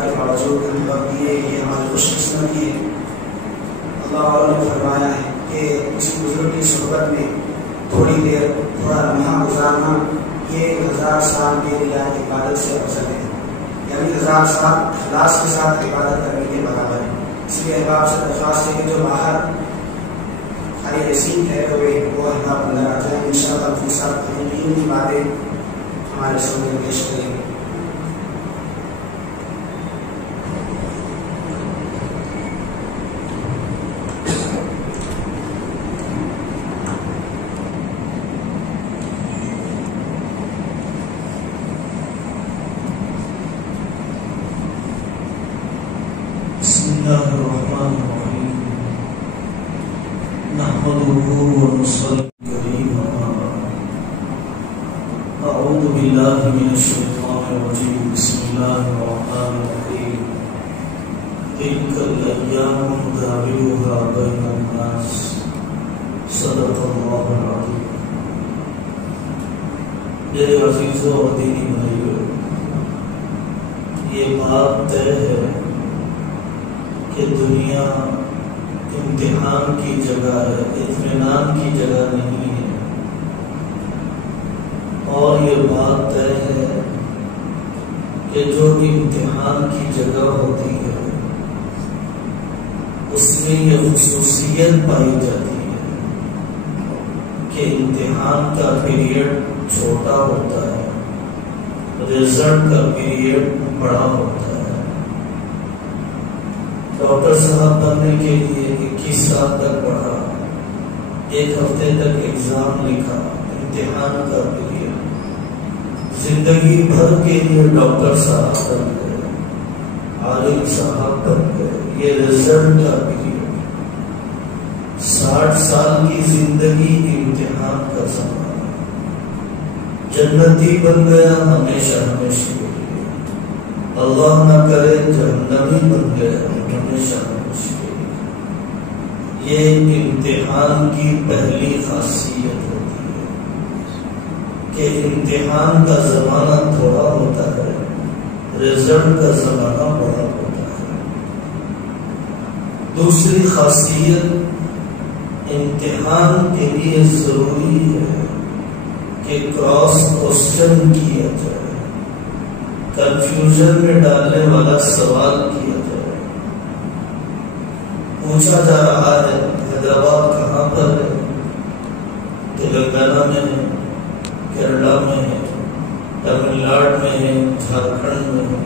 کے باوجود ہم وقت دیے، یہ ہماری خوش قسمتی ہے۔ اللہ والوں نے فرمایا ہے کہ کسی بزرگ کی صحبت میں تھوڑی دیر تھوڑا لمحہ گزارنا یہ 1000 سال میری اللہ عبادت سے افضل ہے، یعنی 1000 سال اخلاص کے ساتھ عبادت کرنے کے برابر ہے۔ اس لیے احباب سے درخواست ہے کہ جو باہر خالی یسین ٹھہرے ہوئے وہ احباب اندر آ جائیں، ان شاء اللہ اپنے ساتھ دین کی باتیں ہمارے سامنے پیش کریں گے۔ بسم الله الرحمن الرحيم نحمده ونصلي عليه أعوذ بالله من الشيطان الرجيم بسم الله الرحمن الرحيم تلك الأيام نداولها بين الناس صدق الله العظيم۔ میرے عزیزوں اور دینی بھائیوں، یہ بات طے ہے کہ دنیا امتحان کی جگہ ہے، اطمینان کی جگہ نہیں ہے، اور یہ بات طے ہے کہ جو امتحان کی جگہ ہوتی ہے اس میں یہ خصوصیت پائی جاتی ہے کہ امتحان کا پیریڈ چھوٹا ہوتا ہے، رزلٹ کا پیریڈ بڑا ہوتا ہے۔ ڈاکٹر صاحب بننے کے لیے 21 سال تک پڑھا، 1 ہفتے تک ایگزام لکھا، امتحان کا پیریڈ، زندگی بھر کے لیے ڈاکٹر صاحب بن گئے، عالم صاحب بن گئے، یہ رزلٹ کا پیریڈ۔ 60 سال کی زندگی امتحان کا زمانہ، جنتی بن گیا ہمیشہ ہمیشہ کے لیے، اللہ نہ کرے جہنمی بن گیا ہمیشہ ہمیشہ کے لیے۔ یہ امتحان کی پہلی خاصیت ہوتی ہے کہ امتحان کا زمانہ تھوڑا ہوتا ہے، رزلٹ کا زمانہ بڑا ہوتا ہے۔ دوسری خاصیت، امتحان کے لیے ضروری ہے کہ کراس کوسچن کیا جائے، کنفیوژن میں ڈالنے والا سوال کیا جائے۔ پوچھا جا رہا ہے حیدرآباد کہاں پر ہے؟ تلنگانہ میں ہے، کیرلا میں ہے، تمل ناڈو میں ہے، جھارکھنڈ میں ہے۔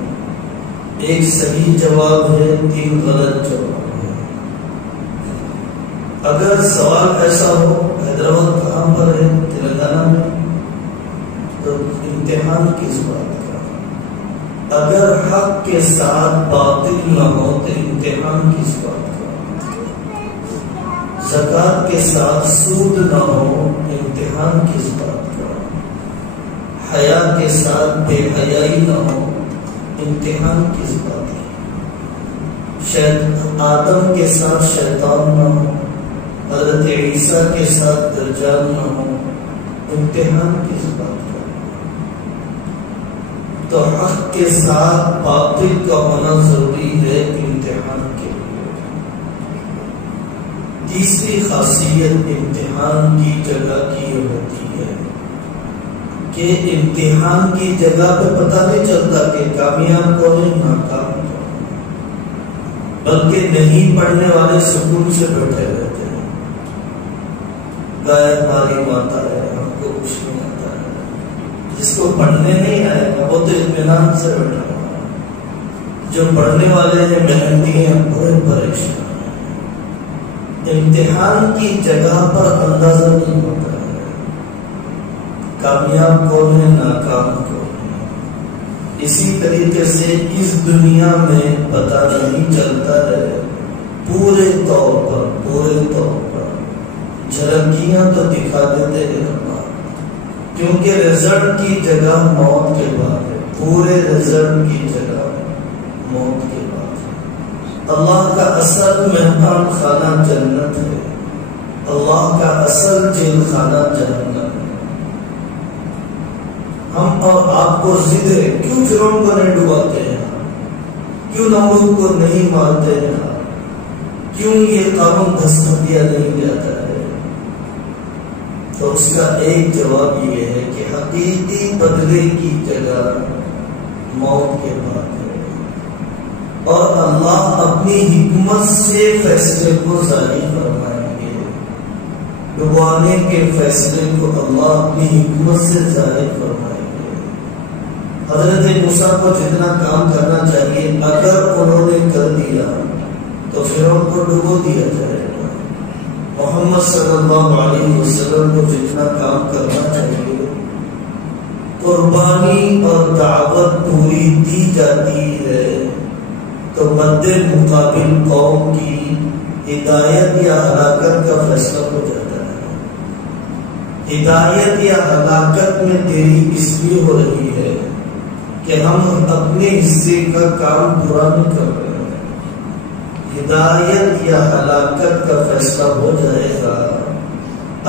ایک صحیح جواب ہے، 3 غلط جواب ہے۔ اگر سوال ایسا ہو حیدرآباد کہاں پر ہے، تلنگانہ میں، تو امتحان کس بات کا؟ اگر حق کے ساتھ باطل نہ ہو تو امتحان کس بات کا؟ زکوٰۃ کے ساتھ سود نہ ہو امتحان کس بات کا؟ حیا کے ساتھ بے حیائی نہ ہو امتحان کس بات کا؟ آدم کے ساتھ شیطان نہ ہو، حضرت عیسیٰ کے ساتھ دجال نہ ہو امتحان کس بات کا؟ تو حق کے ساتھ باطل کا ہونا ضروری ہے امتحان کے لیے۔ تیسری خاصیت امتحان کی جگہ کی ہوتی ہے کہ امتحان کی جگہ پہ پتہ نہیں چلتا کہ کامیاب کون ہے ناکام کون ہے، بلکہ نہیں پڑھنے والے سکون سے بیٹھے رہتے ہیں، گائے ہماری ماتا ہے، ہم کو کچھ نہیں آتا ہے۔ جس کو پڑھنے نہیں آئے گا وہ تو اطمینان سے بیٹھا ہوا ہے، جو پڑھنے والے ہیں محنتی ہیں بڑے پریشان ہیں۔ امتحان کی جگہ پر اندازہ نہیں ہوتا ہے کامیاب کون ہے ناکام کون ہے۔ اسی طریقے سے اس دنیا میں پتہ نہیں چلتا ہے پورے طور پر جھلکیاں تو دکھا دیتے ہیں اللہ، کیونکہ رزلٹ کی جگہ موت کے بعد ہے، پورے رزلٹ کی جگہ موت کے بعد ہے۔ اللہ کا اصل مہمان خانہ جنت ہے، اللہ کا اصل جیل خانہ جہنم ہے۔ ہم اور آپ کو ضد ہے، کیوں فرعون کو نہیں ڈباتے ہیں؟ کیوں نمرود کو نہیں مارتے ہیں؟ کیوں یہ قوم دھسک دیا نہیں جاتا ہے؟ تو اس کا ایک جواب یہ ہے کہ حقیقی بدلے کی جگہ موت کے بعد ہے، اور اللہ اپنی حکمت سے فیصلے کو جاری فرمائیں گے۔ ڈبوانے کے فیصلے کو اللہ اپنی حکمت سے جاری فرمائیں گے۔ حضرت موسیٰ کو جتنا کام کرنا چاہیے اگر انہوں نے کر دیا تو فرعون کو ڈبو دیا جائے گا۔ محمد صلی اللہ علیہ وسلم کو جتنا کام کرنا چاہیے قربانی اور دعوت پوری دی جاتی ہے تو مد مقابل قوم کی ہدایت یا ہلاکت کا فیصلہ ہو جاتا ہے۔ ہدایت یا ہلاکت میں دیری اس لیے ہو رہی ہے کہ ہم اپنے حصے کا کام پورا نہیں کر رہے ہیں۔ ہدایت یا ہلاکت کا فیصلہ ہو جائے گا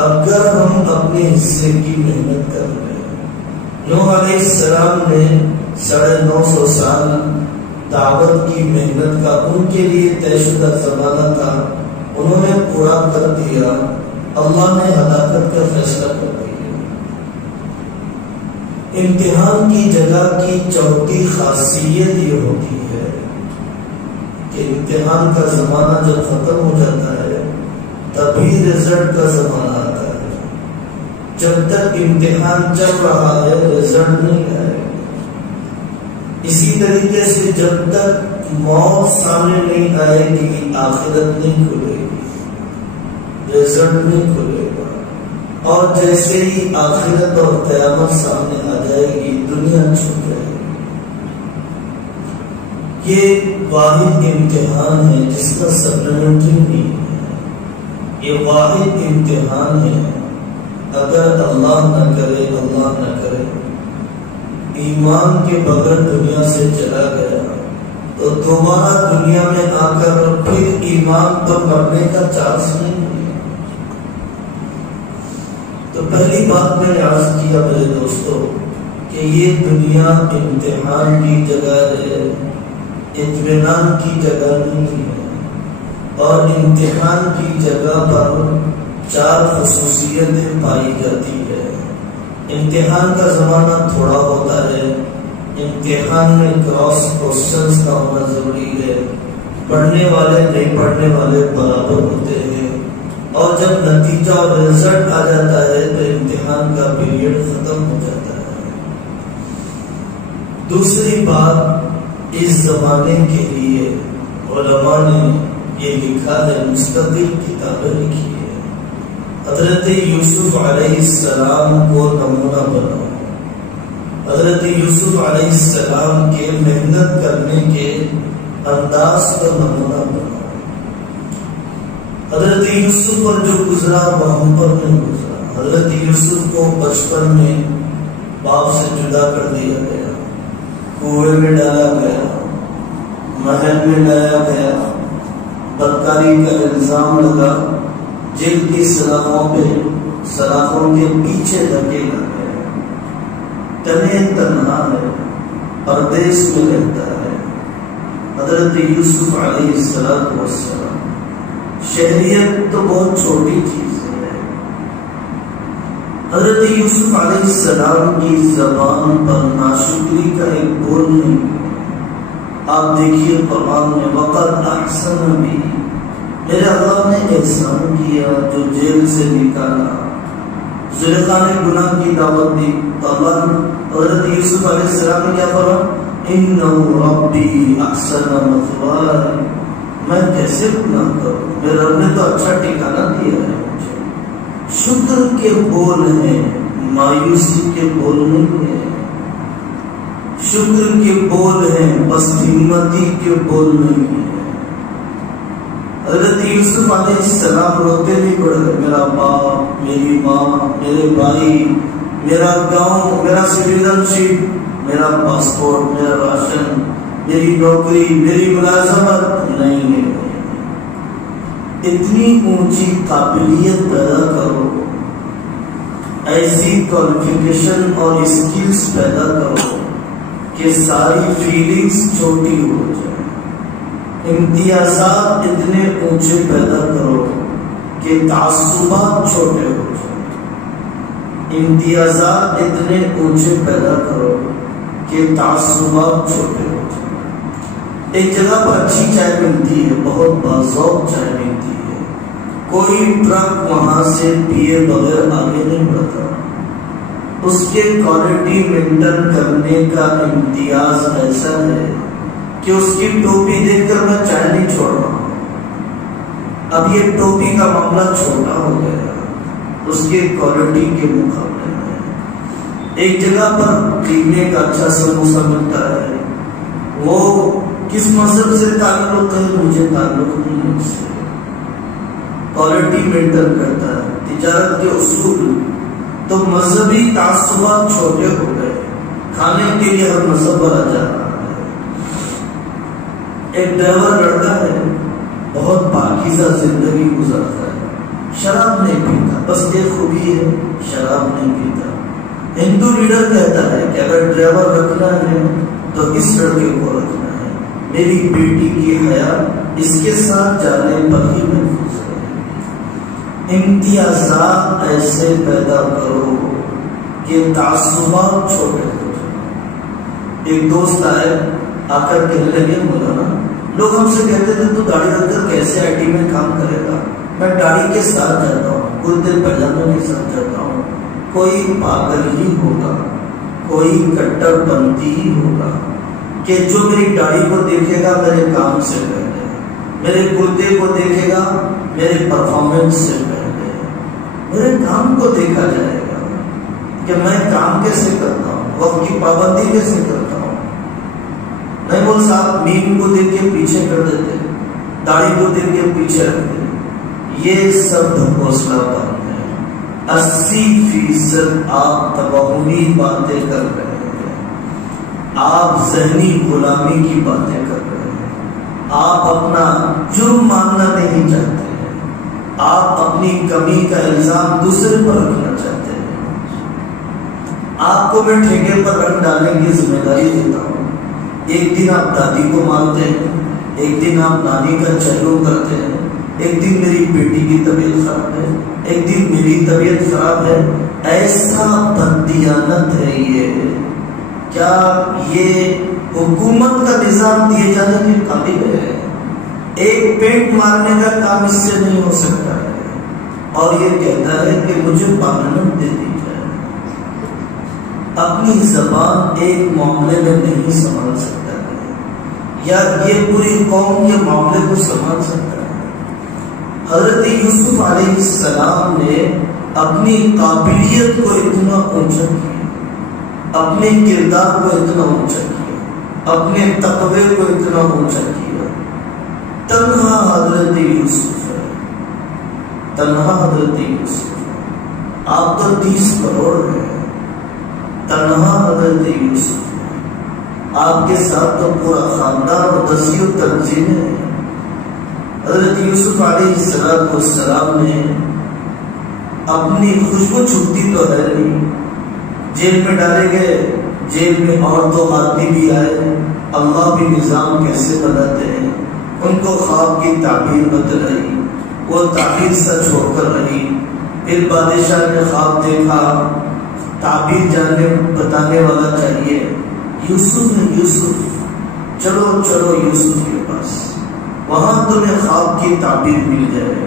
اگر ہم اپنے حصے کی محنت کر رہے ہیں۔ نوح علیہ السلام نے 950 سال دعوت کی محنت کا ان کے لیے طے شدہ زمانہ تھا، انہوں نے پورا کر دیا، اللہ نے ہلاکت کا فیصلہ کر دیا۔ امتحان کی جگہ کی چوتھی خاصیت یہ ہوتی ہے کہ امتحان کا زمانہ جب ختم ہو جاتا ہے تبھی رزلٹ کا زمانہ آتا ہے۔ جب تک امتحان چل رہا ہے رزلٹ نہیں آئے گا۔ اسی طریقے سے جب تک موت سامنے نہیں آئے گی آخرت نہیں کھلے گی، رزلٹ نہیں کھلے گا۔ اور جیسے ہی آخرت اور قیامت سامنے آ جائے گی دنیا چھوٹ جائے گی۔ یہ واحد امتحان ہے جس کا سپلیمنٹری نہیں ہے، یہ واحد امتحان ہے۔ اگر اللہ نہ کرے اللہ نہ کرے ایمان کے بغیر دنیا سے چلا گیا تو دوبارہ دنیا میں آ کر پھر ایمان پر مرنے کا چانس نہیں ہے۔ تو پہلی بات میں نے عرض کیا میرے دوستو کہ یہ دنیا امتحان کی جگہ ہے، اطمینان کی جگہ نہیں ہے، اور امتحان کی جگہ پر 4 خصوصیتیں پائی جاتی ہے۔ امتحان کا زمانہ تھوڑا ہوتا ہے، امتحان میں کراس کوسچنز کا ہونا ضروری ہے، پڑھنے والے نہیں پڑھنے والے برابر ہوتے ہیں، اور جب نتیجہ اور رزلٹ آ جاتا ہے تو امتحان کا پیریڈ ختم ہو جاتا ہے۔ دوسری بات، اس زمانے کے لیے علماء نے یہ لکھا ہے، مستقل کتابیں لکھی ہے۔ حضرت یوسف علیہ السلام کو نمونہ بناؤ، حضرت یوسف علیہ السلام کے محنت کرنے کے انداز کا نمونہ بناؤ۔ حضرت یوسف پر جو گزرا وہ ہم پر نہیں گزرا۔ حضرت یوسف کو بچپن میں باپ سے جدا کر دیا گیا، کنویں میں ڈالا گیا، محل میں لایا گیا، بدکاری کا الزام لگا، جیل کی سلاخوں کے پیچھے دھکیلا گیا، تنہے تنہا ہے، پردیس میں رہتا ہے۔ حضرت یوسف علیہ السلام، شہریت تو بہت چھوٹی چیز ہے۔ حضرت یوسف علیہ السلام کی زبان پر ناشکری کا ایک بول نہیں۔ آپ دیکھیے قرآن میں وقت احسن بھی، میرے اللہ نے احسان کیا جو جیل سے نکالا۔ زلیخا نے گناہ کی دعوت دی تو اللہ حضرت یوسف علیہ السلام نے کیا فرمایا، انہ ربی احسن مثوایا، میں کیسے گناہ کروں، میرے رب نے تو اچھا ٹھکانہ دیا ہے مجھے۔ شکر کے بول ہیں، مایوسی کے بول نہیں ہیں، شکر کے بول ہیں، بس ہمتی کے بول نہیں ہیں۔ حضرت یوسف علیہ السلام روتے نہیں پڑے، میرا باپ، میری ماں، میرے بھائی، میرا گاؤں، میرا سٹیزن شپ، میرا پاسپورٹ، میرا راشن، میری نوکری، میری ملازمت نہیں ہے۔ اتنی اونچی قابلیت پیدا کرو، ایسی کوالیفیکیشن اور اسکلز پیدا کرو کہ ساری فیلنگز چھوٹی ہو جائے۔ امتیازات اتنے اونچے پیدا کرو کہ تعصبات چھوٹے ہو جائیں، امتیازات اتنے اونچے پیدا کرو کہ تعصبات چھوٹے ہو جائیں۔ ایک جگہ پر اچھی چائے ملتی ہے، بہت باذوق چائے ملتی ہے، کوئی ٹرک وہاں سے پیے بغیر آگے نہیں بڑھتا۔ اس کے کوالٹی مینٹین کرنے کا امتیاز ایسا ہے کہ اس کی ٹوپی دیکھ کر میں چائے نہیں چھوڑ رہا ہوں۔ اب یہ ٹوپی کا معاملہ چھوٹا ہو گیا اس کے کوالٹی کے مقابلے میں۔ ایک جگہ پر پینے کا اچھا سموسہ ملتا ہے، وہ کس مذہب سے تعلق ہے مجھے تعلق نہیں ہے، اس سے کوالٹی مینٹین کرتا ہے، تجارت کے اصول۔ تو مذہبی تعصبات چھوٹے ہو گئے، کھانے کے لیے ہر مذہب پر آ جا رہا ہے۔ ایک ڈرائیور لڑکا ہے، بہت پاکیزہ زندگی گزارتا ہے، شراب نہیں پیتا، بس ایک خوبی ہے شراب نہیں پیتا۔ ہندو لیڈر کہتا ہے کہ اگر ڈرائیور رکھنا ہے تو اس لڑکے کو رکھنا ہے، میری بیٹی کی حیات اس کے ساتھ جانے پر ہی محفوظ ہے۔ امتیازات ایسے پیدا کرو کہ تعصبات چھوٹے ہو جائیں۔ ایک دوست آئے، آ کر کہنے لگے مولانا لوگ ہم سے کہتے تھے تو داڑھی رکھ کر کیسے آئی ٹی میں کام کرے گا؟ میں داڑھی کے ساتھ جاتا ہوں، کرتے پاجامے کے ساتھ جاتا ہوں۔ کوئی پاگل ہی ہوگا، کوئی کٹر پنتھی ہی ہوگا کہ جو میری داڑھی کو دیکھے گا میرے کام سے پہلے، میرے کرتے کو دیکھے گا میرے پرفارمنس سے پہلے، میرے کام کو دیکھا جائے گا کہ میں کام کیسے کرتا ہوں، وقت کی پابندی کیسے کرتا ہوں۔ نہیں بول صاحب میم کو دیکھ کے پیچھے کر دیتے، داڑھی کو دیکھ کے پیچھے رکھ دیتے، یہ سب حوصلہ بند ہے۔ 80% آپ توہمی باتیں کر رہے ہیں، آپ ذہنی غلامی کی باتیں کر رہے ہیں، آپ اپنا جرم ماننا نہیں چاہتے، آپ اپنی کمی کا الزام دوسرے پر رکھنا چاہتے ہیں۔ آپ کو میں ٹھیکے پر رنگ ڈالنے کی ذمہ داری دیتا ہوں۔ ایک دن آپ دادی کو مارتے ہیں، ایک دن آپ نانی کا چلو کرتے ہیں، ایک دن میری بیٹی کی طبیعت خراب ہے، ایک دن میری طبیعت خراب ہے۔ ایسا بددیانت ہے یہ، کیا یہ حکومت کا نظام دیے جانے کے قابل ہے؟ ایک پینٹ مارنے کا کام اس سے نہیں ہو سکتا ہے، اور یہ کہتا ہے کہ مجھے پارلیمنٹ دے دی جائے۔ اپنی زبان ایک معاملے میں نہیں سنبھال سکتا ہے، یا یہ پوری قوم کے معاملے کو سنبھال سکتا ہے؟ حضرت یوسف علیہ السلام نے اپنی قابلیت کو اتنا اونچا کیا، اپنے کردار کو اتنا اونچا کیا، اپنے تقوی کو اتنا اونچا کیا۔ تنہا حضرت یوسف ہے، تنہا حضرت یوسف ہے۔ آپ تو 30 کروڑ ہے، تنہا حضرت یوسف ہے۔ آپ کے ساتھ تو پورا خاندان اور 10 تنظیمیں ہیں۔ حضرت یوسف علیہ السلام نے اپنی خوشبو چھپتی تو ہے نہیں، جیل میں ڈالے گئے، جیل میں اور 2 آدمی بھی آئے۔ اللہ بھی نظام کیسے بناتے ہیں، ان کو خواب کی تعبیر بتلائی، وہ تعبیر سچ ہو کر رہی۔ پھر بادشاہ نے خواب دیکھا، تعبیر جاننے بتانے والا چاہیے، یوسف ہے یوسف، چلو چلو یوسف کے پاس، وہاں تمہیں خواب کی تعبیر مل جائے گی۔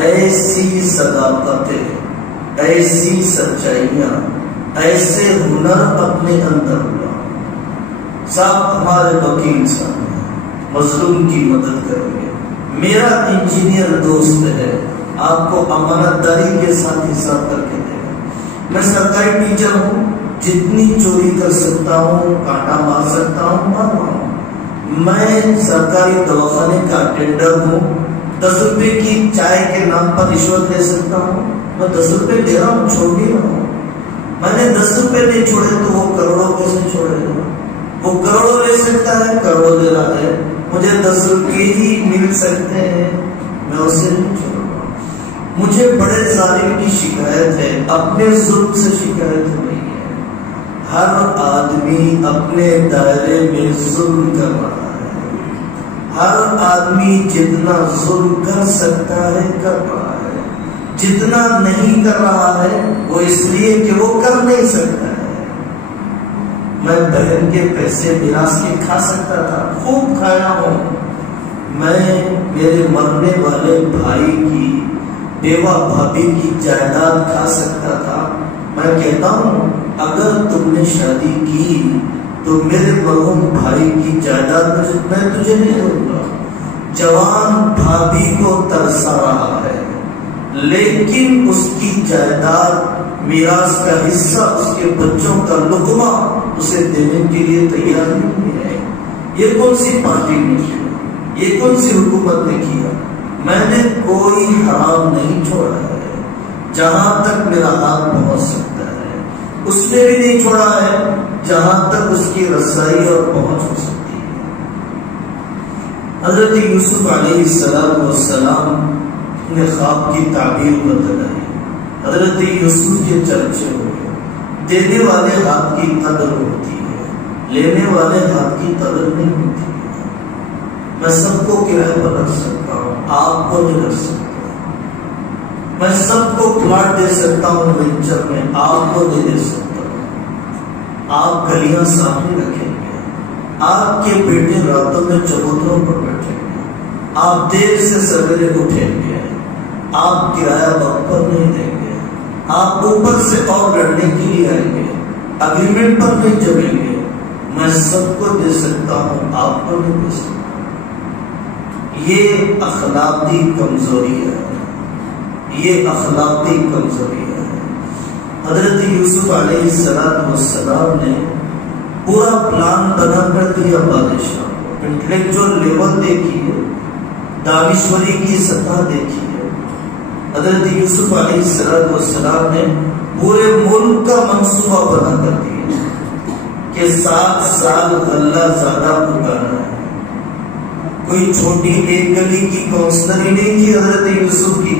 ایسی صداقتیں، ایسی سچائیاں، ایسے ہنر اپنے اندر ہوا۔ صاحب ہمارے وکیل صاحب مظلوم کی مدد کریں گے، میرا انجینئر دوست ہے، آپ کو امانت داری کے ساتھ حساب کر کے دے گا۔ میں سرکاری ٹیچر ہوں، جتنی چوری کر سکتا ہوں، کانٹا مار سکتا ہوں، مار رہا ہوں۔ میں سرکاری دواخانے کا اٹینڈر ہوں، 10 روپے کی چائے کے نام پر رشوت لے سکتا ہوں، میں 10 روپے دے رہا ہوں، چھوڑ بھی رہا ہوں۔ میں نے 10 روپے نہیں چھوڑے تو وہ کروڑوں کیسے چھوڑے گا؟ وہ کروڑوں لے سکتا ہے، کروڑوں دے رہا ہے، مجھے 10 روپے ہی مل سکتے ہیں، میں اسے نہیں چھوڑ رہا۔ مجھے بڑے ظالم کی شکایت ہے، اپنے ظلم سے شکایت نہیں ہے۔ ہر آدمی اپنے دائرے میں ظلم کر رہا ہے، ہر آدمی جتنا ظلم کر سکتا ہے کر رہا ہے، جتنا نہیں کر رہا ہے وہ اس لیے کہ وہ کر نہیں سکتا ہے۔ میں بہن کے پیسے میراث کے کھا سکتا تھا، خوب کھایا ہوں۔ میں میرے مرنے والے بھائی کی بیوہ بھابھی کی جائیداد کھا سکتا تھا۔ میں کہتا ہوں اگر تم نے شادی کی تو میرے مرحوم بھائی کی جائیداد میں تجھے نہیں دوں گا۔ جوان بھابھی کو ترسا رہا ہے لیکن اس کی جائیداد میراث کا حصہ، اس کے بچوں کا لقمہ اسے دینے کے لیے تیار نہیں ہے۔ یہ کون سی پارٹی نے کیا؟ یہ کون سی حکومت نے کیا؟ میں نے کوئی حرام نہیں چھوڑا ہے، جہاں تک میرا ہاتھ پہنچ سکتا ہے اس نے بھی نہیں چھوڑا ہے، جہاں تک اس کی رسائی اور پہنچ ہو سکتی ہے۔ حضرت یوسف علیہ السلام نے خواب کی تعبیر بتلائی، حضرت یوسف کے چرچے ہوئے۔ دینے والے ہاتھ کی قدر ہوتی ہے، لینے والے ہاتھ کی قدر نہیں ہوتی ہے۔ میں سب کو کرایہ پر رکھ سکتا ہوں، آپ کو نہیں رکھ سکتا۔ میں سب کو پلاٹ دے سکتا ہوں وینچر میں، آپ کو نہیں دے سکتا۔ آپ گلیاں سامنے رکھیں گے، آپ کے بیٹے راتوں میں چبوتروں پر بیٹھیں گے، آپ دیر سے سویرے اٹھیں گے، آپ کرایہ وقت پر نہیں دیں گے، آپ اوپر سے اور لڑنے کے لیے آئیں گے، اگریمنٹ پر نہیں جمیں گے۔ میں سب کو دے سکتا ہوں، آپ کو نہیں دے سکتا۔ یہ اخلاقی کمزوری ہے، یہ اخلاقی کمزوری ہے۔ حضرت یوسف علیہ السلام نے پورا پلان بنا کر دیا بادشاہ کو۔ انٹلیکچوئل لیول دیکھیے، دانشوری کی سطح دیکھیے۔ حضرت یوسف علیہ السلام نے پورے ملک کا منصوبہ بنا کر دیا کہ 7 سال غلہ زیادہ اگانا ہے۔ کوئی چھوٹی ایک گلی کی کونسلر ہی نہیں تھی حضرت یوسف کی،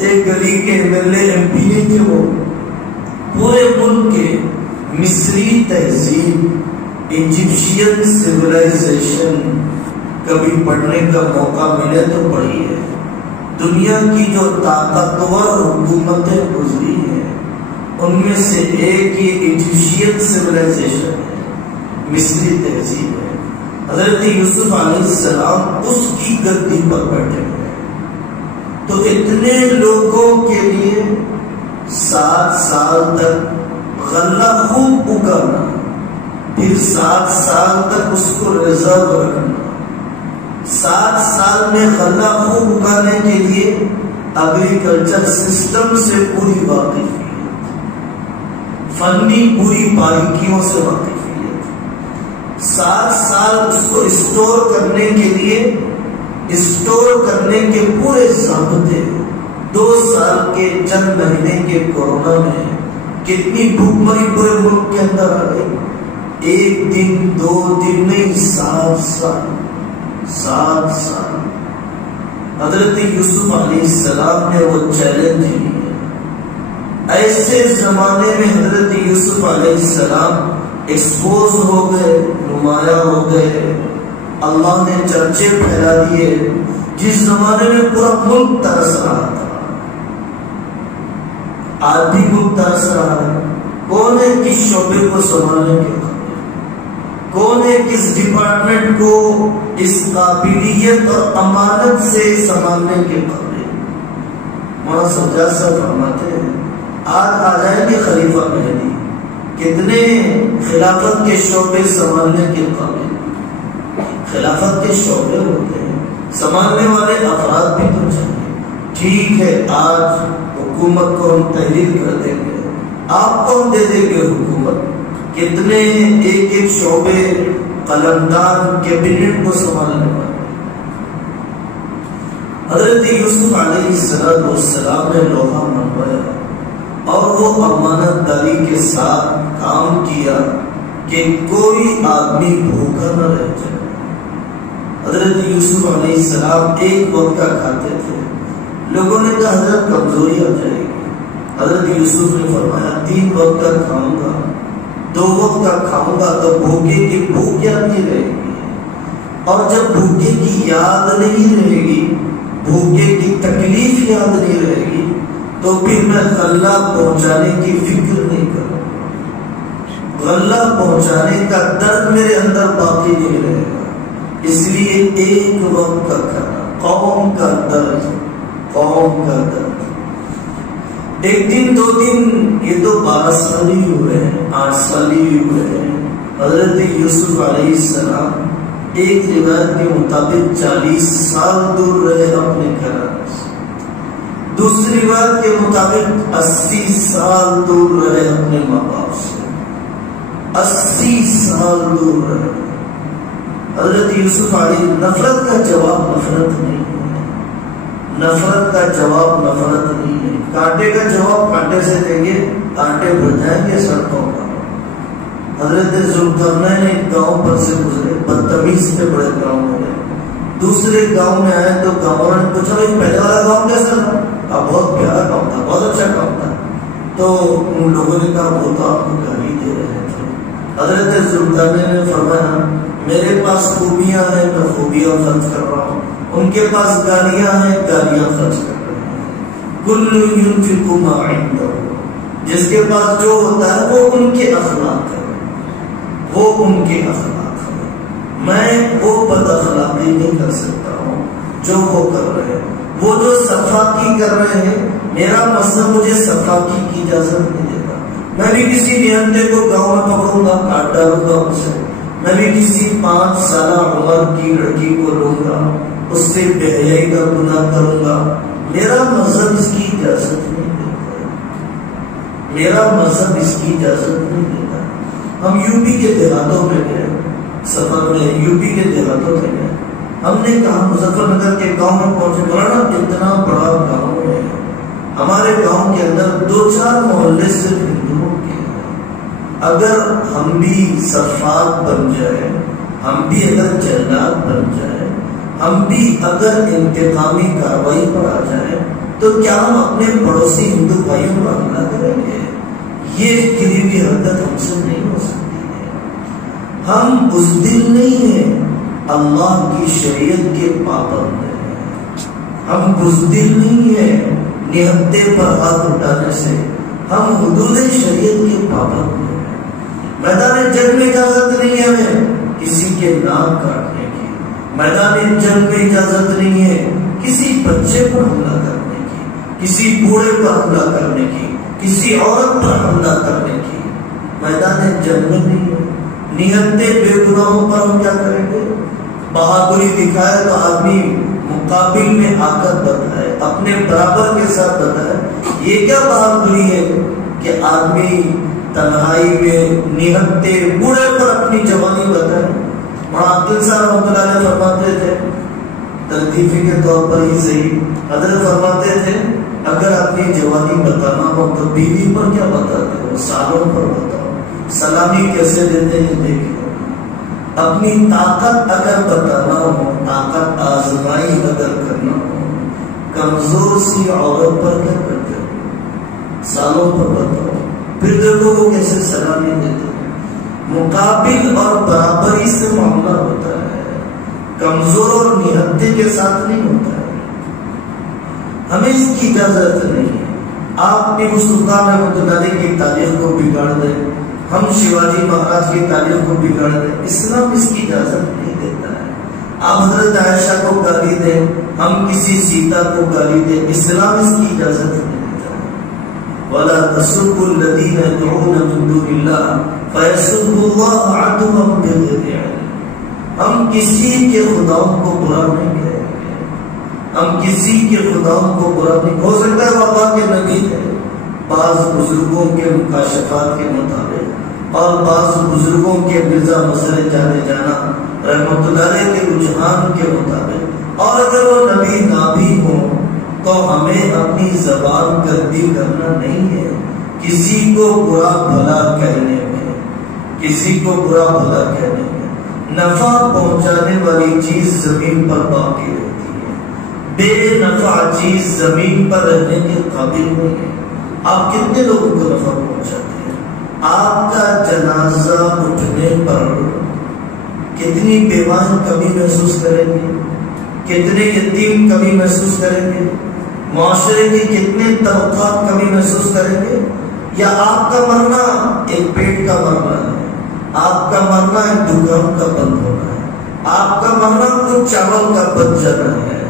ایک گلی کے MLA MP نہیں تھے، وہ پورے ملک کے مصری تہذیب، ایجپشین سیولائزیشن کبھی پڑھنے کا موقع ملے تو پڑھیے۔ دنیا کی جو طاقتور حکومتیں گزری ہیں ان میں سے ایک یہ ایجپشین سیولائزیشن ہے، مصری تہذیب ہے۔ حضرت یوسف علیہ السلام اس کی گدی پر بیٹھے ہوئے، تو اتنے لوگوں کے لیے 7 سال تک غلہ خوب اگانا، پھر 7 سال تک اس کو ریزرو رکھنا، 7 سال میں غلہ خوب اگانے کے لیے ایگریکلچر سسٹم سے پوری واقفیت، فنی پوری باریکیوں سے واقفیت، 7 سال اس کو اسٹور کرنے کے لیے، اسٹور کرنے کے پورے ضابطے۔ 2 سال کے چند مہینے کے کورونا میں کتنی بھوک مری پورے ملک کے اندر آ گئی، 1 دن 2 دن نہیں، 7 سال۔ حضرت یوسف علیہ السلام نے وہ چیلنج لیا۔ ایسے زمانے میں حضرت یوسف علیہ السلام ایکسپوز ہو گئے، نمایاں ہو گئے، اللہ نے چرچے پھیلا دیے، جس زمانے میں پورا ملک ترس رہا تھا۔ آج بھی ملک ترس رہا ہے، کون ہے کس شعبے کو سنبھالنے کے قابل، کون ہے کس ڈپارٹمنٹ کو اس قابلیت اور امانت سے سنبھالنے کے قابل۔ مولانا سجاد صاحب فرماتے ہیں آج آ جائیں گے خلیفہ مہدی، کتنے خلافت کے شعبے سنبھالنے کے قابل۔ خلافت کے شعبے ہوتے ہیں، سنبھالنے والے افراد بھی تو چاہیے۔ ٹھیک ہے، آج حکومت کو ہم تحریر کر دیں گے، آپ کو ہم دے دیں گے حکومت، کتنے ایک ایک شعبے قلمدان کیبنٹ کو سنبھالنے والے۔ حضرت یوسف علیہ السلام نے لوہا منوایا اور وہ امانت داری کے ساتھ کام کیا کہ کوئی آدمی بھوکا نہ رہ جائے۔ حضرت یوسف علیہ السلام ایک وقت کا کھاتے تھے، لوگوں نے کہا حضرت کمزوری آ جائے گی۔ حضرت یوسف نے فرمایا 3 وقت کا کھاؤں گا، 2 وقت کا کھاؤں گا تو بھوکے کی بھوک کیا نہیں رہے گی۔ اور جب بھوکے کی یاد نہیں رہے گی، بھوکے کی تکلیف یاد نہیں رہے گی، تو پھر میں غلہ پہنچانے کی فکر نہیں کروں، غلہ پہنچانے کا درد میرے اندر باقی نہیں رہے گا۔ اس لیے ایک وقت کا کھانا، قوم کا درد، قوم کا درد۔ ایک دن 2 دن، یہ تو 12 سال ہی ہوئے ہیں، 8 سال ہی ہوئے ہیں۔ حضرت یوسف علیہ السلام ایک روایت کے مطابق 40 سال دور رہے اپنے گھرانے سے، دوسری روایت کے مطابق 80 سال دور رہے اپنے ماں باپ سے، 80 سال دور رہے۔ حضرت یوسف علیہ، نفرت کا جواب نفرت نہیں ہے، نفرت کا جواب نفرت نہیں ہے، کانٹے کا جواب کانٹے سے دیں گے، کانٹے بڑھ جائیں گے سڑکوں پر۔ حضرت ذوالقرنین ایک گاؤں پر سے گزرے، بدتمیز سے بڑے گاؤں میں گئے، دوسرے گاؤں میں آئے تو گاؤں نے پوچھا بھائی پہلے والا گاؤں کیسا تھا؟ بہت پیارا گاؤں تھا، بہت اچھا گاؤں تھا۔ تو ان لوگوں نے کہا وہ تو آپ کو گالی دے رہے تھے۔ حضرت ذوالقرنین نے فرمایا میرے پاس خوبیاں ہیں، میں خوبیاں خرچ کر رہا ہوں، ان کے پاس گالیاں ہیں، گالیاں خرچ کر رہے ہیں۔ کل ينفق ما عنده، جس کے پاس جو ہوتا ہے وہ ان کے اخلاق ہے، وہ ان کے اخلاق ہے۔ میں وہ بد اخلاقی نہیں کر سکتا ہوں جو وہ کر رہے ہیں۔ وہ جو صفاقی کر رہے ہیں، میرا مذہب مجھے صفاقی کی اجازت نہیں دیتا۔ میں بھی کسی نہندے کو گاؤں میں پکڑوں گا، کاٹ ڈالوں گا ان سے۔ میں بھی کسی 5 سالہ عمر کی لڑکی کو لوں گا، اس سے بے حیائی کا گناہ کروں گا۔ میرا مذہب اس کی اجازت نہیں دیتا، میرا مذہب اس کی اجازت نہیں دیتا۔ ہم یو پی کے دیہاتوں میں گئے، سفر میں یو پی کے دیہاتوں میں گئے، ہم نے کہا مظفر نگر کے گاؤں میں پہنچے، مولانا اتنا بڑا گاؤں ہے، ہمارے گاؤں کے اندر 2-4 محلے صرف ہندوؤں کے ہیں۔ اگر ہم بھی صفات بن جائے، ہم بھی اگر جلاد بن جائے، ہم بھی اگر انتقامی کاروائی پر آ جائیں، تو کیا ہم اپنے پڑوسی ہندو بھائیوں پر حملہ کریں گے؟ یہ قریبی حرکت ہم سے نہیں ہو سکتی ہے۔ ہم بزدل نہیں ہیں، اللہ کی شریعت کے پابند ہیں۔ ہم بزدل نہیں ہیں نہتے پر ہاتھ اٹھانے سے، ہم حدود شریعت کے پابند ہیں۔ میدان جنگ میں اجازت نہیں ہے ہمیں کسی کے ناک کاٹنے کی، میدان جنگ میں اجازت نہیں ہے کسی بچے پر حملہ کرنے کی، کسی بوڑھے پر حملہ کرنے کی، کسی عورت پر حملہ کرنے کی۔ میدان جنگ میں نہیں ہے۔ نہتے بے گناہوں پر ہم کیا کریں گے؟ بہادری دکھائے تو آدمی مقابل میں آ کر بتائے، اپنے برابر کے ساتھ بتائے۔ یہ کیا بہادری ہے کہ آدمی تنہائی میں نہتے بوڑھے پر اپنی جوانی بتائے؟ عبد صاحب رحمۃ اللہ علیہ فرماتے تھے، تلطیفے کے طور پر ہی صحیح، حضرت فرماتے تھے اگر اپنی جوانی بتانا ہو تو بیوی پر کیا بتاتے ہو؟ سالوں پر بتاؤ۔ سلامی کیسے دیتے ہیں دیکھیں۔ اپنی طاقت اگر بتانا ہو، طاقت آزمائی اگر کرنا ہو، کمزور سی عورت پر کیا کرتے ہو؟ سالوں پر بتاؤ، پھر دیکھو وہ کیسے سلامی دیتے ہیں۔ مقابل اور برابری سے معاملہ ہوتا ہے، کمزور اور نہتے کے ساتھ نہیں ہوتا ہے۔ ہمیں اس کی اجازت نہیں ہے۔ آپ ٹیپو سلطان رحمۃ اللہ علیہ کی تاریخ کو بگاڑ دیں، ہم شیواجی مہاراج کی تاریخ کو بگاڑ دیں، اسلام اس کی اجازت نہیں دیتا ہے۔ آپ حضرت عائشہ کو گالی دیں، ہم کسی سیتا کو گالی دیں، اسلام اس کی اجازت نہیں دیتا ہے۔ وَلَا تَسُبُّوا الَّذِينَ يَدْعُونَ مِن دُونِ اللَّهِ فَيَسُبُّوا اللَّهَ عَدْوًا بِغَيْرِ عِلْمٍ۔ ہم کسی کے خداؤں کو برا نہیں کہیں گے، ہم کسی کے خداؤں کو برا نہیں۔ ہو سکتا ہے وہ اللہ کے نبی ہے، بعض بزرگوں کے مکاشفات کے مطابق اور بعض بزرگوں کے مرزا مسئلے جانے جانا رحمت اللہ علیہ کے رجحان کے مطابق، اور اگر وہ نبی نہ بھی ہوں تو ہمیں اپنی زبان گردی کرنا نہیں ہے کسی کو برا بھلا کہنے میں، کسی کو برا بھلا کہنے میں۔ نفع پہنچانے والی چیز زمین پر باقی رہتی ہے، بے نفع چیز زمین پر رہنے کے قابل نہیں ہے۔ آپ کتنے لوگوں کو نفع پہنچاتے ہیں؟ آپ کا جنازہ اٹھنے پر کتنی بیوائیں کمی محسوس کریں گے، کتنے یتیم کمی محسوس کریں گے، معاشرے کے کتنے طبقات کمی محسوس کریں گے؟ یا آپ کا مرنا ایک پیٹ کا مرنا ہے، آپ کا مرنا ایک دکان کا بند ہونا ہے، آپ کا مرنا کچھ چاول کا بچ جانا ہے،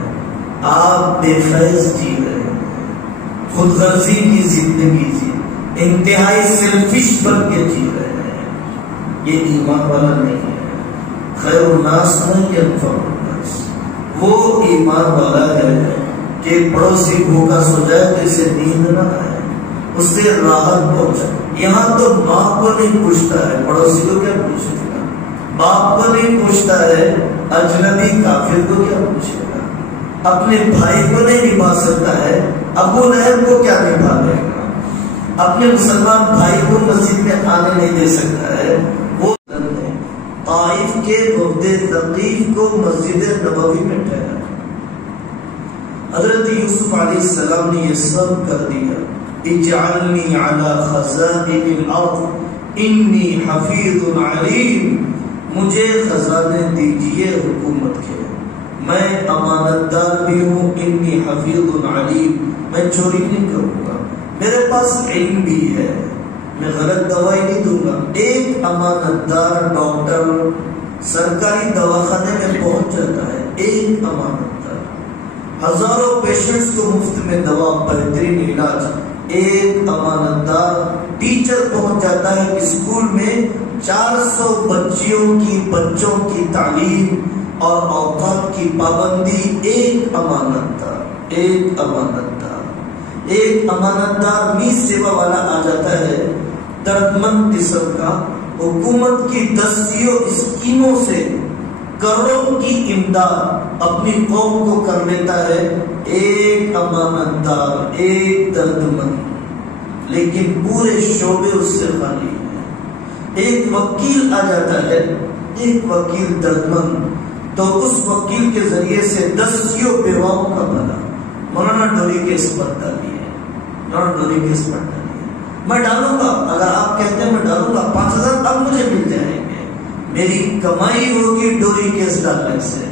آپ بے فیض جی رہے ہیں، خود غرضی کی زندگی جی، انتہائی سیلفش بن کے جی رہے ہیں، یہ ایمان والا نہیں ہے۔ خیر الناس نہیں ینفع الناس، وہ ایمان والا ہے کہ پڑوسی بھوکا سو جائے تو اسے نیند نہ آئے، اس سے راحت پہنچائے۔ یہاں تو باپ کو نہیں پوچھتا ہے، پڑوسی کو کیا پوچھے گا؟ باپ کو نہیں پوچھتا ہے، اجنبی کافر کو کیا پوچھے گا؟ اپنے بھائی کو نہیں نبھا سکتا ہے، ابو لہب کو کیا نبھا لے گا؟ اپنے مسلمان بھائی کو مسجد میں آنے نہیں دے سکتا ہے۔ وہ طائف کے وفد ثقیف کو مسجد نبوی میں ٹھہرا، حضرت یوسف علیہ السلام نے یہ سب کر دیا، اجعلنی علی خزائن الارض انی حفیظ علیم، مجھے خزانے دیجئے حکومت کے، میں امانت دار بھی ہوں، انی حفیظ علیم، میں چوری نہیں کروں گا، میرے پاس علم بھی ہے، میں غلط دوائی نہیں دوں گا۔ ایک امانت دار ڈاکٹر سرکاری دواخانے میں پہنچ جاتا ہے، ایک امانت دار، ہزاروں پیشنٹس کو مفت میں دوا، بہترین علاج، ایک امانت دار ٹیچر پہنچ جاتا ہے اسکول میں 400 بچوں کی تعلیم اور اوقات کی پابندی، ایک امانت دار، ایک امانت دار، ایک امانت دار میز سیوا والا آ جاتا ہے، دردمند قسم کا، حکومت کی دستیوں اسکیموں سے کروڑوں کی امداد اپنی قوم کو کر لیتا ہے، ایک امانت دار، ایک دردمند، لیکن پورے شعبے اس سے خالی ہیں۔ ایک وکیل آ جاتا ہے، ایک وکیل دردمند، تو اس وکیل کے ذریعے سے دسیوں بیواؤں کا بھلا۔ مولانا ڈوری کیس پر ڈالیے، مولانا ڈوری کیس پر ڈالیے، میں ڈالوں گا، اگر آپ کہتے ہیں میں ڈالوں گا، 5000 اب مجھے مل جائیں گے، میری کمائی ہوگی ڈوری کیس ڈالنے سے،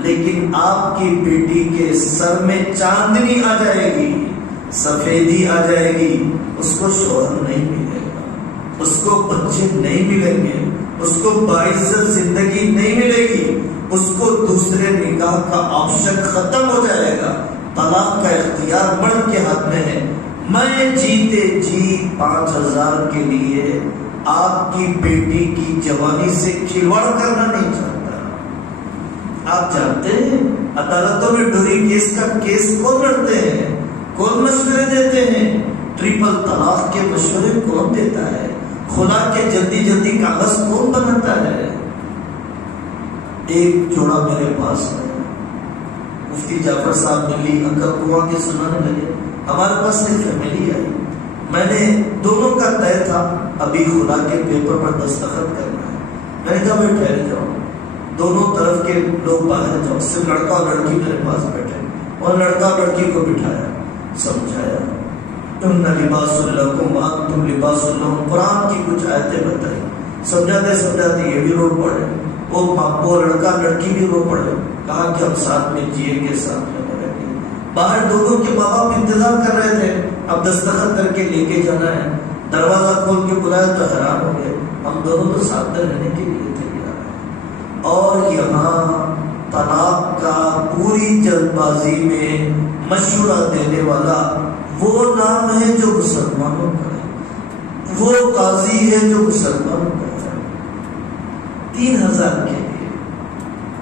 لیکن آپ کی بیٹی کے سر میں چاندنی آ جائے گی، سفیدی آ جائے گی، اس کو شوہر نہیں ملے گا، اس کو بچے نہیں ملیں گے، اس کو باعزت زندگی نہیں ملے گی، اس کو دوسرے نکاح کا آپشن ختم ہو جائے گا، طلاق کا اختیار مرد کے ہاتھ میں ہے۔ میں جیتے جی 5000 کے لیے آپ کی بیٹی کی جوانی سے کھلواڑ کرنا نہیں چاہتا۔ آپ جانتے ہیں عدالتوں میں ڈوری کیس کا کیس کون لڑتے ہیں، کون مشورے دیتے ہیں؟ ٹرپل طلاق کے مشورے کون دیتا ہے؟ خلا کے جلدی جلدی کاغذ کون بناتا ہے؟ ایک جوڑا میرے پاس ہے، مفتی جعفر صاحب ملی انکا کنواں کے سنانے لگے، ہمارے پاس ایک فیملی آئی، میں نے دونوں کا طے تھا ابھی خلا کے پیپر پر دستخط کرنا ہے، میں نے کہا میں ٹھہر جاؤں، دونوں طرف کے لوگ باہر جاؤ، صرف لڑکا اور لڑکی میرے پاس بیٹھے، اور لڑکا لڑکی کو بٹھایا، سمجھایا، تم نہ لباس لکم وانتم لباس لہم، قرآن کی کچھ آیتیں بتائی، سمجھاتے سمجھاتے یہ بھی رو پڑے، وہ لڑکا لڑکی بھی رو پڑے، کہا کہ ہم ساتھ میں جیئیں گے، ساتھ میں مریں گے۔ باہر دونوں کے ماں باپ انتظار کر رہے تھے، اب دستخط کر کے لے کے جانا ہے، دروازہ کھول کے بلایا تو حیران ہو گئے، ہم دونوں تو ساتھ میں رہنے کے لیے تیار ہیں، اور یہاں طلاق کا پوری جلد بازی میں مشورہ دینے والا وہ نام ہے جو مسلمانوں کا ہے، وہ قاضی ہے جو مسلمانوں کا ہے۔ 3000 کے لیے،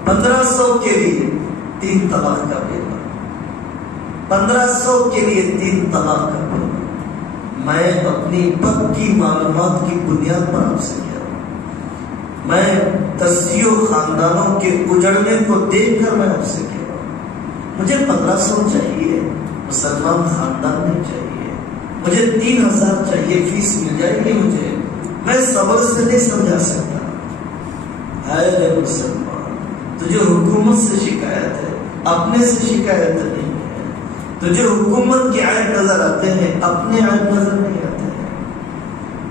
1500 کے لیے 3 طلاق کا پیغام، 1500 کے لیے 3 طلاق کا پیغام، میں اپنی پکی معلومات کی بنیاد پر آپ سے کہہ رہا ہوں، میں دسیوں خاندانوں کے اجڑنے کو دیکھ کر میں آپ سے کہہ رہا ہوں، مجھے 1500 چاہیے، مسلمان خاندان نہیں چاہیے، مجھے 3000 چاہیے، فیس مل جائے گی مجھے، میں صبر سے نہیں سمجھا سکتا۔ اے مسلمان، تجھے حکومت سے شکایت ہے، اپنے سے شکایت نہیں ہے، تجھے حکومت کے عیب نظر آتے ہیں، اپنے عیب نظر نہیں آتے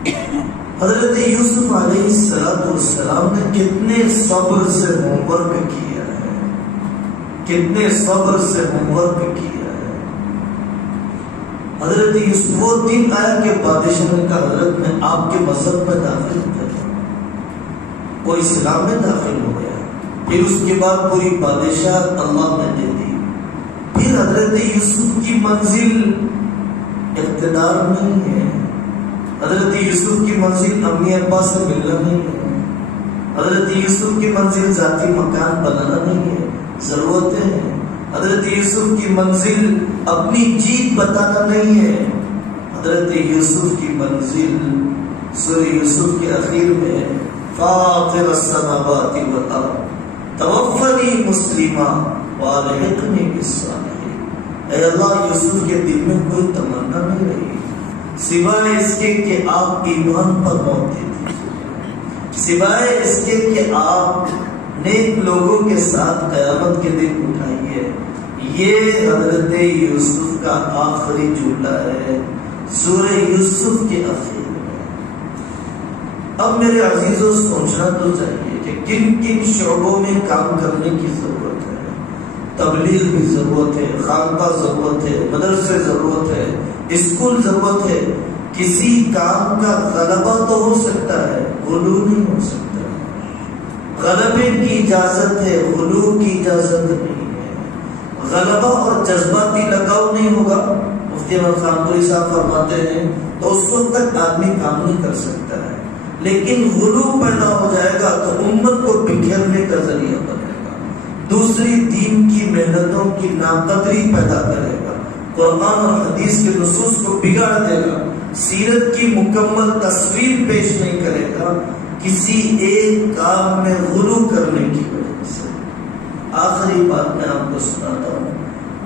ہیں۔ حضرت یوسف علیہ السلام نے کتنے صبر سے ہوم ورک کیا ہے، کتنے صبر سے ہوم ورک کیا ہے۔ حضرت یوسف وہ دن آیا کہ بادشاہ نے کہا حضرت میں آپ کے مذہب میں داخل ہو گیا، وہ اسلام میں داخل ہو گیا۔ پھر اس کے بعد پوری بادشاہ اللہ نے دے دی۔ پھر حضرت یوسف کی منزل اقتدار نہیں ہے، حضرت یوسف کی منزل امی ابا سے ملنا نہیں ہے، حضرت یوسف کی منزل ذاتی مکان بنانا نہیں ہے، ضرورتیں ہیں۔ حضرت یوسف کی منزل اپنی جیت بتانا نہیں ہے، حضرت یوسف کی منزل سورہ یوسف کے اخیر میں فاطر السماوات والارض توفنی مسلما والحقنی بالصالحین۔ اے اللہ، یوسف کے دل میں کوئی تمنا نہیں رہی سوائے اس کے کہ آپ ایمان پر موت دے دیجیے، سوائے اس کے کہ آپ نیک لوگوں کے ساتھ قیامت کے دن اٹھائیے۔ یہ حضرت یوسف کا آخری جملہ ہے سورہ یوسف کے اخیر میں۔ اب میرے عزیزوں سوچنا تو چاہیے کہ کن کن شعبوں میں کام کرنے کی ضرورت ہے۔ تبلیغ کی ضرورت ہے، خانقاہ ضرورت ہے، مدرسے ضرورت ہے، اسکول ضرورت ہے۔ کسی کام کا غلبہ تو ہو سکتا ہے، غلو نہیں ہو سکتا۔ غلبے کی اجازت ہے، غلو کی اجازت نہیں ہے۔ غلبہ اور جذباتی لگاؤ نہیں ہوگا، مفتی احمد خانپوری صاحب فرماتے ہیں، تو اس وقت تک آدمی کام نہیں کر سکتا ہے۔ لیکن غلو پیدا ہو جائے گا تو امت کو بکھیرنے کا ذریعہ بنے گا، دوسری دین کی محنتوں کی ناقدری پیدا کرے گا، قرآن اور حدیث کے نصوص کو بگاڑ دے گا، سیرت کی مکمل تصویر پیش نہیں کرے گا کسی ایک کام میں غلو کرنے کی وجہ سے۔ آخری بات میں آپ کو سناتا ہوں،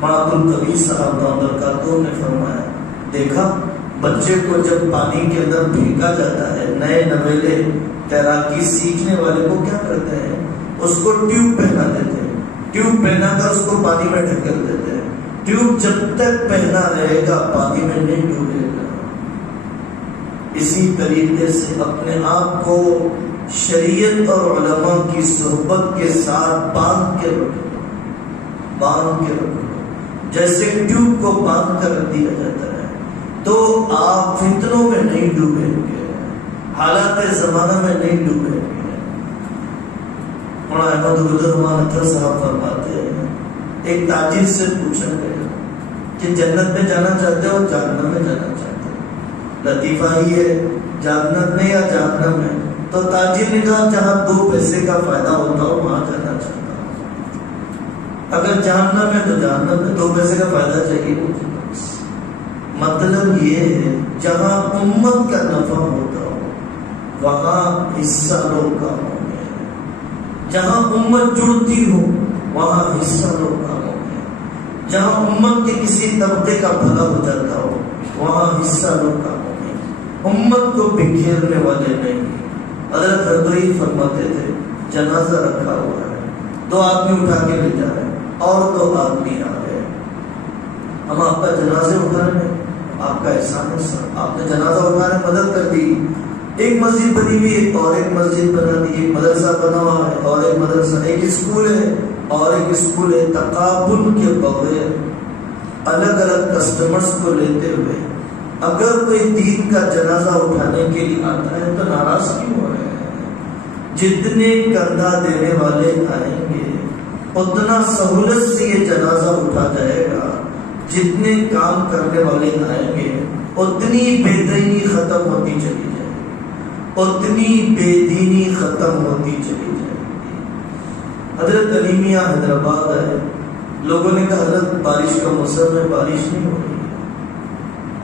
عبد القبیر صاحب برکاتہ نے فرمایا، دیکھا بچے کو جب پانی کے اندر بھیگا جاتا ہے، نئے نویلے تیراکی سیکھنے والے کو کیا کرتے ہیں، اس کو ٹیوب پہنا دیتے ہیں، ٹیوب پہنا کر اس کو پانی میں ڈھکیل دیتے ہیں۔ ٹیوب جب تک پہنا رہے گا پانی میں نہیں ڈوبے گا۔ اسی طریقے سے اپنے آپ کو شریعت اور علماء کی صحبت کے ساتھ باندھ کے رکھو، باندھ کے رکھو، جیسے ٹیوب کو باندھ کر رکھ دیا جاتا ہے تو آپ فتنوں میں نہیں ڈوبیں گے، حالات زمانہ میں نہیں ڈوبیں گے۔ مولانا احمد الرحمان اطہر صاحب فرماتے ہیں، ایک تاجر سے پوچھا گیا کہ جنت میں جانا چاہتے ہو جہنم میں جانا چاہتے ہو؟ لطیفہ ہی ہے، جنت میں یا جہنم میں؟ تو تاجر نے کہا جہاں 2 پیسے کا فائدہ ہوتا ہو وہاں جانا چاہتا ہوں۔ اگر جہنم ہے تو جہنم میں 2 پیسے کا فائدہ چاہیے مجھے۔ مطلب یہ ہے جہاں امت کا نفع ہوتا ہو وہاں حصہ لو کاموں میں، جہاں امت جڑتی ہو وہاں حصہ لو کاموں میں، جہاں امت کے کسی طبقے کا بھلا ہو جاتا ہو وہاں حصہ لو کاموں میں، امت کو بکھیرنے والے نہیں۔ حضرت ہردوئی فرماتے تھے جنازہ رکھا ہوا ہے، 2 آدمی اٹھا کے لے جا رہے ہیں اور 2 آدمی آ گئے، ہم آپ کا جنازے اٹھا رہے ہیں، آپ کا احسان ہے سر، آپ نے جنازہ اٹھانے مدد کر دی۔ ایک مسجد بنی ہوئی ہے اور ایک مسجد بنا دی، ایک مدرسہ بنا ہوا ہے اور ایک مدرسہ، ایک اسکول ہے اور ایک اسکول ہے، تقابل کے بغیر الگ الگ کسٹمرز کو لیتے ہوئے اگر کوئی دین کا جنازہ اٹھانے کے لیے آتا ہے تو ناراض کیوں ہو رہے ہیں؟ جتنے کندھا دینے والے آئیں گے اتنا سہولت سے یہ جنازہ اٹھا جائے گا، جتنے کام کرنے والے آئیں گے اتنی بے دینی ختم ہوتی چلی جائے گی، اتنی بے دینی ختم ہوتی چلی جائے گی۔ حضرت علیمیہ حیدرآباد ہے، لوگوں نے کہا حضرت بارش کا موسم ہے بارش نہیں ہو رہی ہے،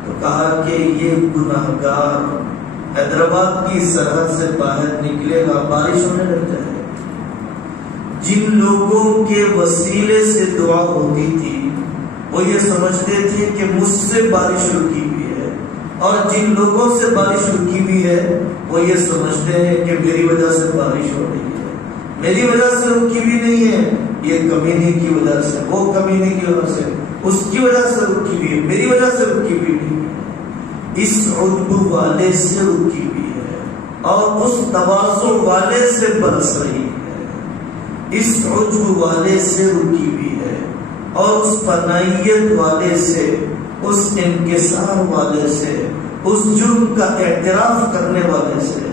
تو کہا کہ یہ گناہگار حیدرآباد کی سرحد سے باہر نکلے گا بارش ہونے لگ جائے گا۔ جن لوگوں کے وسیلے سے دعا ہوتی تھی وہ یہ سمجھتے تھے کہ مجھ سے بارش رکی ہوئی ہے، اور جن لوگوں سے بارش رکی ہوئی ہے وہ یہ سمجھتے ہیں کہ میری وجہ سے بارش ہو رہی ہے، میری وجہ سے رکی ہوئی نہیں ہے، یہ کمینے کی وجہ سے، وہ کمینے کی وجہ سے، اس کی وجہ سے رکی ہوئی ہے، میری وجہ سے رکی ہوئی نہیں ہے، اس عجب والے سے رکی ہوئی ہے۔ اور اس تواضع والے سے برس رہی ہے، اس عجب والے سے رکی ہوئی ہے، اور اس فنائیت والے سے، اس انکسار والے سے، اس جرم کا اعتراف کرنے والے سے،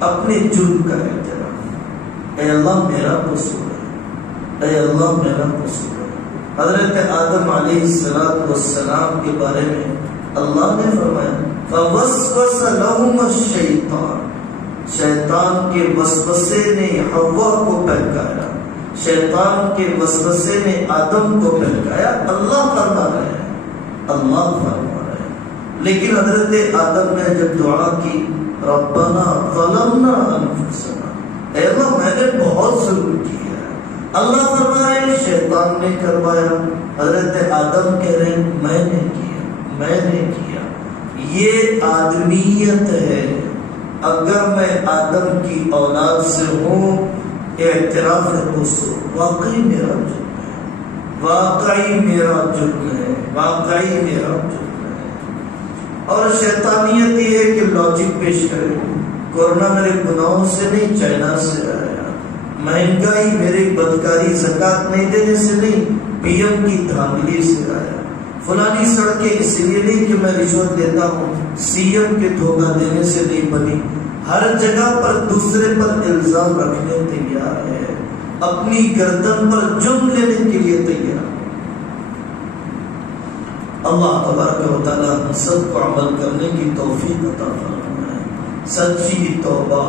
اپنے جرم کا اعتراف، اے اللہ میرا قصور ہے، اے اللہ میرا قصور ہے۔ حضرت آدم علیہ السلام کے بارے میں اللہ نے فرمایا فَوَسْوَسَ لَهُمَا الشَّيْطَانُ، شیطان کے وسوسے نے حوا کو بہکایا، شیطان کے وسوسے نے آدم کو بہکایا۔ اللہ فرما رہے ہیں، اللہ فرما رہے ہیں۔ لیکن حضرت آدم نے جب دعا کی ربنا ظلمنا انفسنا، اے اللہ میں نے بہت ظلم کیا ہے، اللہ فرما رہے ہیں شیطان نے کروایا۔ حضرت آدم کہہ رہے ہیں میں نے کیا، میں نے کیا۔ یہ آدمیت ہے، اگر میں آدم کی اولاد سے ہوں، اعتراف قصور، واقعی میرا جرم ہے، واقعی میرا جرم ہے، واقعی میرا جرم ہے۔ اور شیطانیت یہ ہے کہ لاجک پیش کرے، کورونا میرے گناہوں سے نہیں چائنا سے آیا، مہنگائی میری بدکاری زکوٰۃ نہیں دینے سے نہیں، پی ایم کی دھاندلی سے آیا، فلانی سڑکیں اس لیے نہیں کہ میں رشوت دیتا ہوں، سی ایم کے دھوکہ دینے سے نہیں بنی۔ ہر جگہ پر دوسرے پر الزام رکھنے تیار ہے، اپنی گردن پر جرم لینے کے لیے تیار۔ اللہ تبارک و تعالیٰ ہم سب کو عمل کرنے کی توفیق عطا فرمائے۔ سچی توبہ،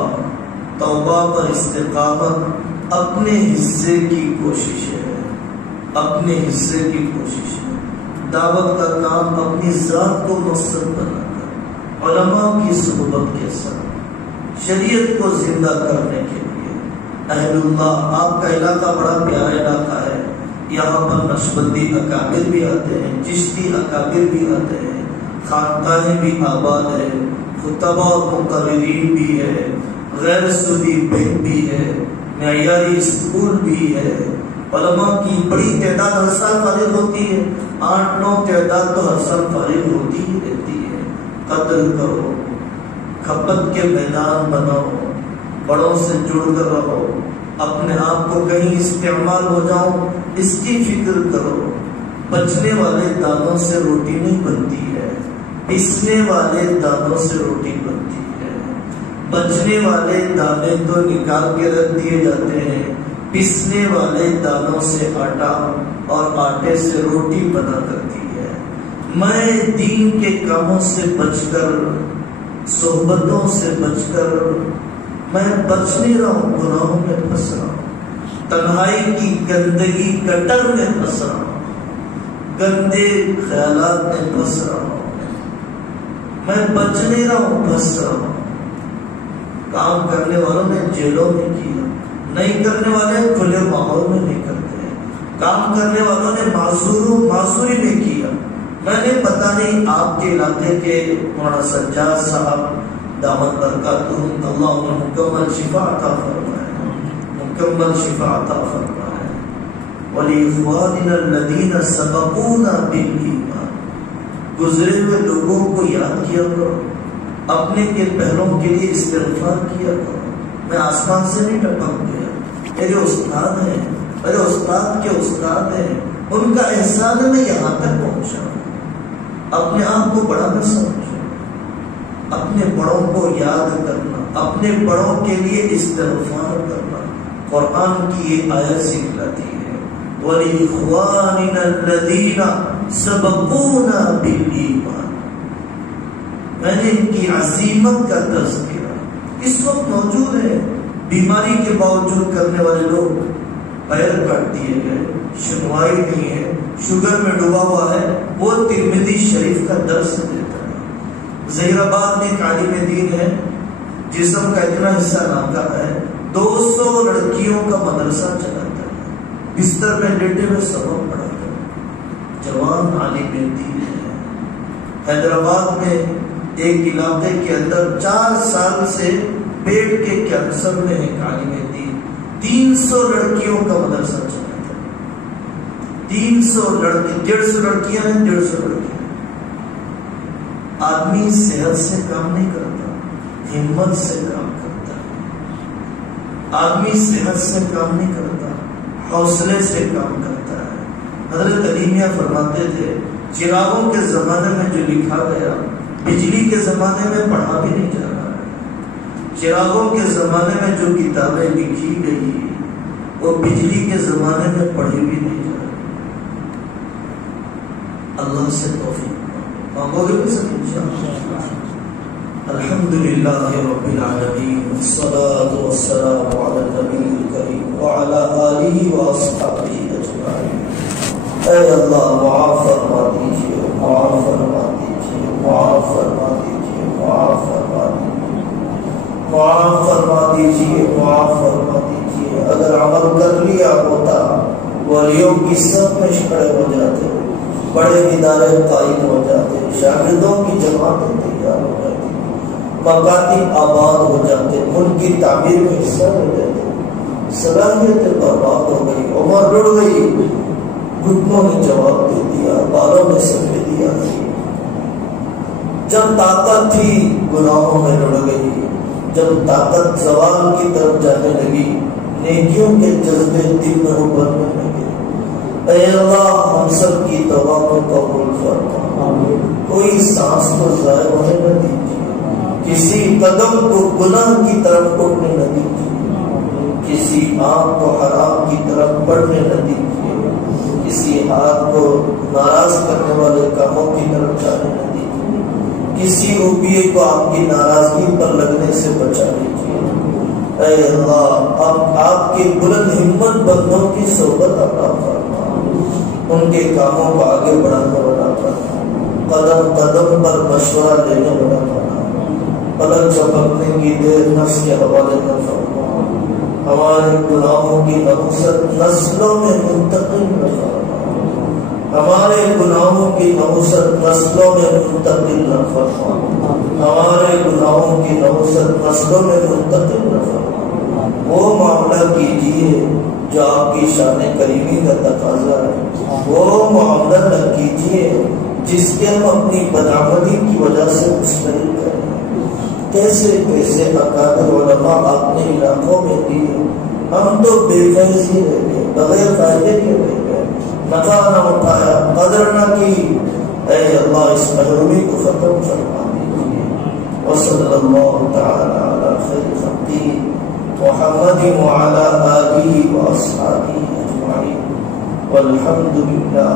توبہ پر استقامت اپنے حصے کی کوشش ہے، اپنے حصے کی کوشش ہے۔ دعوت کا کام اپنی ذات کو مقصد بنا کر، علماء کی صحبت کے ساتھ، شریعت کو زندہ کرنے کے لیے۔ اہل اللہ، آپ کا علاقہ بڑا پیارا علاقہ ہے، یہاں پر نقشبندی اکابر بھی آتے ہیں، چشتی اکابر بھی آتے ہیں، خانقاہیں بھی آباد ہے، خطبہ و مقررین بھی ہے، غیر سودی بینک بھی ہے، معیاری اسکول بھی ہے، علماء کی بڑی تعداد ہر سال فارغ ہوتی ہے، 8-9 تعداد تو ہر سال فارغ ہوتی ہی رہتی ہے۔ قدر کرو، کھپت کے میدان بناؤ، بڑوں سے جڑ کر رہو، اپنے آپ کو کہیں استعمال ہو جاؤ اس کی فکر کرو۔ بچنے والے دانوں سے روٹی نہیں بنتی ہے، پسنے والے دانوں سے روٹی بنتی ہے۔ بچنے والے دانے تو نکال کے رکھ دیے جاتے ہیں، پسنے والے دانوں سے آٹا اور آٹے سے روٹی بنا کرتی ہے۔ میں دین کے کاموں سے بچ کر، صحبتوں سے بچ کر، میں بچ نہیں رہا ہوں، گناہوں میں پھنس رہا ہوں، تنہائی کی گندگی گٹر میں پھنس رہا ہوں، گندے خیالات میں پھنس رہا ہوں، میں بچ نہیں رہا ہوں، پھنس رہا ہوں۔ کام کرنے والوں نے جیلوں میں کیا، نہیں کرنے والے کھلے ماحول میں نہیں کرتے ہیں، کام کرنے والوں نے معذوری میں کیا۔ میں نے پتہ نہیں آپ کے علاقے کے مولانا سجاد صاحب دامت برکاتہم، اللہ انہیں مکمل شفا عطا فرمائے، مکمل شفا عطا فرمائے۔ وَلِإِخْوَانِنَا الَّذِينَ سَبَقُونَا بِالْإِيمَانِ، گزرے ہوئے لوگوں کو یاد کیا کرو، اپنے کے پہلوں کے لیے استغفار کیا کرو۔ میں آسمان سے نہیں ٹپک گیا، میرے استاد ہیں، میرے استاد کے استاد ہیں، ان کا احسان میں یہاں تک پہنچا۔ اپنے آپ کو بڑا نہ سمجھو، اپنے بڑوں کو یاد کرنا، اپنے بڑوں کے لیے استغفار کرنا۔ قرآن کی یہ آیت سکھلاتی ہے وَلِإِخْوَانِنَا الَّذِينَ سَبَقُونَا بِالْإِيمَانِ، میں نے ان کی عظیمت کا تذکرہ۔ اس وقت موجود ہے بیماری کے باوجود کرنے والے لوگ، پیر کاٹ دیے گئے، سنوائی نہیں ہے، شوگر میں ڈوبا ہوا ہے، وہ ترمذی شریف کا درس دیتا ہے۔ ظہیر آباد میں ایک عالم دین ہے، جسم کا اتنا حصہ ناکا ہے، 200 لڑکیوں کا مدرسہ چلاتا ہے، بستر میں لیٹے ہوئے سبق پڑھاتا ہے، جوان عالم دین ہے۔ حیدرآباد میں ایک علاقے کے اندر 4 سال سے پیٹ کے کینسر میں ایک عالم دین 300 لڑکیوں کا مدرسہ چلاتا ہے، 300 لڑکی، 150 لڑکیاں ہیں، 150 لڑکیاں۔ آدمی صحت سے کام نہیں کرتا، ہمت سے کام کرتا ہے. آدمی صحت سے کام نہیں کرتا، حوصلے سے کام کرتا ہے. حضرت علی میاں فرماتے تھے چراغوں کے زمانے میں جو لکھا گیا بجلی کے زمانے میں پڑھا بھی نہیں جا رہا ہے. چراغوں کے زمانے میں جو کتابیں لکھی گئی وہ بجلی کے زمانے میں پڑھی بھی نہیں جا رہی. اللہ سے توفیق مانگو گے بھی سب انشاءاللہ. الحمدللہ رب العالمین والصلاة والسلام علی النبی الکریم وعلی آلہ واصحابہ اجمعین. اے اللہ معاف فرما دیجیے، معاف فرما دیجیے، معاف فرما دیجیے، معاف فرما دیجیے، معاف فرما دیجیے، معاف فرما دیجیے. اگر عمل کر لیا ہوتا ولیوں کی سب میں کھڑے ہو جاتے، بڑے ادارے قائم ہو جاتے، شاگردوں کی جماعتیں تیار ہو جاتی، مکاتب آباد ہو جاتے، ملک کی تعمیر میں حصہ لے لیتے. صلاحیتیں برباد ہو گئی، عمر رڑ گئی، گھٹنوں نے جواب دے دیا، بالوں نے سفید دیا. جب طاقت تھی گناہوں میں رڑ گئی، جب طاقت زوال کی طرف جانے لگی نیکیوں کے جذبے دل میں ابھرنے لگے. اے اللہ ہم سب کی دعا کو قبول فرما، کوئی سانس کو ضائع ہونے نہ دیجیے، کسی قدم کو گناہ کی طرف اٹھنے نہ دیجیے، کسی آنکھ کو حرام کی طرف بڑھنے نہ دیجیے، کسی ہاتھ کو ناراض کرنے والے کاموں کی طرف جانے نہ دیجیے، کسی روپیے کو آپ کی ناراضگی پر لگنے سے بچا لیجیے. اے اللہ آپ کے بلند ہمت بندوں کی صحبت عطا فرما، ان کے کاموں کو آگے بڑھانے والا فرما، قدم قدم پر مشورہ لینے والا فرما، پلک جھپکنے کی دیر نفس کے حوالے نہ فرما، ہمارے گناہوں کی نحوست نسلوں میں منتقل نہ فرما، ہمارے گناہوں کی نحوست نسلوں میں منتقل نہ فرما، ہمارے گناہوں کی نحوست نسلوں میں منتقل نہ فرما. وہ معاملہ کیجیے جو آپ کی شان کریمی کا تقاضا ہے، وہ معاملہ نہ کیجیے جس کے ہم اپنی بدعملی کی وجہ سے مستحیل کریں. کیسے کیسے اکابر علماء آپ نے علاقوں میں دیے، ہم تو بے فیض ہی رہ گئے، بغیر فائدے کے رہ گئے، نفع نہ اٹھایا، قدر نہ کی. اے اللہ اس محرومی کو ختم فرما دیجیے. وصلی اللہ تعالی علی خیر خلقہ محمد وعلی آلہ واصحابہ اجمعین والحمد للہ.